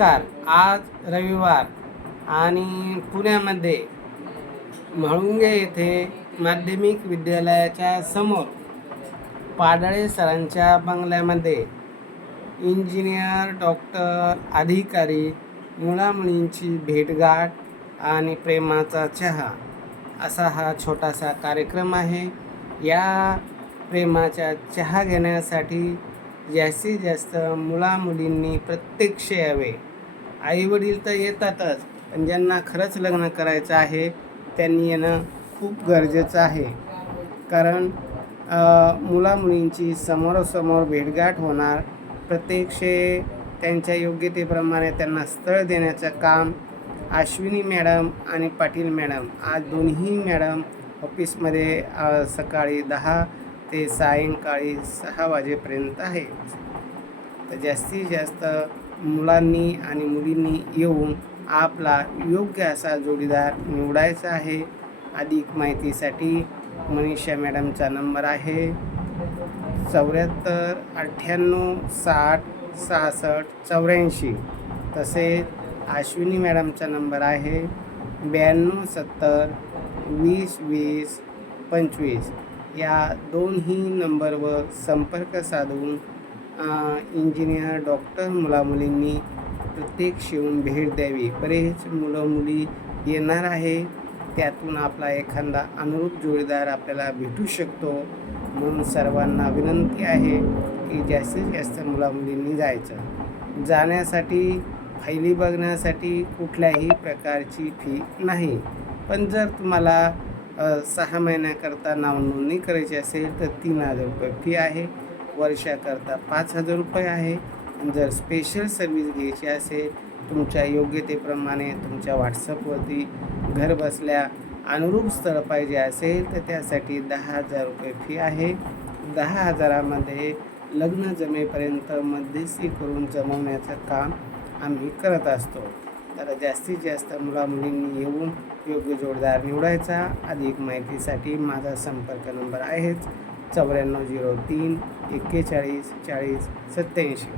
नमस्कार आज रविवार आणि पुण्यामध्ये म्हाळुंगे येथे माध्यमिक विद्यालयाच्या समोर पाडळे सरांच्या बंगल्यामध्ये इंजिनियर डॉक्टर अधिकारी मुलामुलींची भेटगाठ आणि प्रेमाचा चहा असा हा छोटासा कार्यक्रम आहे. या प्रेमाच्या चहा घेण्यासाठी जास्तीत जास्त मुलामुलींनी प्रत्यक्ष यावे. आईवडील तर येतातच पण ज्यांना खरंच लग्न करायचं आहे त्यांनी येणं खूप गरजेचं आहे. कारण मुलामुलींची समोरासमोर भेटगाठ होणार प्रत्यक्ष त्यांच्या योग्यतेप्रमाणे त्यांना स्थळ देण्याचं काम अश्विनी मॅडम आणि पाटील मॅडम. आज दोन्ही मॅडम ऑफिसमध्ये सकाळी दहा ते सायंकाळी सहा वाजेपर्यंत आहे. तर जास्तीत जास्त मुलांनी आणि मुलींनी येऊन आपला योग्य असा जोडीदार निवडायचा आहे. अधिक माहितीसाठी मनीषा मॅडमचा नंबर आहे. चौऱ्याहत्तर अठ्ठ्याण्णव साठ सहासष्ट चौऱ्याऐंशी. तसेच अश्विनी मॅडमचा नंबर आहे. ब्याण्णव सत्तर वीस वीस पंचवीस. या दोन्ही नंबरवर संपर्क साधून इंजिनियर डॉक्टर मुलामुलींनी प्रत्येक येऊन भेट द्यावी. बरेच मुलं मुली येणार आहे. त्यातून आपला एखादा अनुरूप जोडीदार आपल्याला भेटू शकतो. म्हणून सर्वांना विनंती आहे की जास्तीत जास्त मुलामुलींनी जायचं. जाण्यासाठी फायली बघण्यासाठी कुठल्याही प्रकारची फी नाही. पण जर तुम्हाला सहा महिन्याकरता नावनोंदणी करायची असेल तर तीन हजार रुपये फी आहे. वर्षाकरता पाच हजार रुपये आहे. जर स्पेशल सर्विस घ्यायची असेल तुमच्या योग्यतेप्रमाणे तुमच्या व्हॉट्सअपवरती घर बसल्या अनुरूप स्थळ पाहिजे असेल तर त्यासाठी दहा हजार रुपये फी आहे. दहा हजारामध्ये लग्न जमेपर्यंत मध्यस्थी करून जमवण्याचं काम आम्ही करत असतो. तर जास्तीत जास्त मुलामुलींनी येऊन योग्य जोडदार निवडायचा. अधिक माहितीसाठी माझा संपर्क नंबर आहेच चौऱ्याण्णव झिरो तीन एक्केचाळीस चाळीस सत्याऐंशी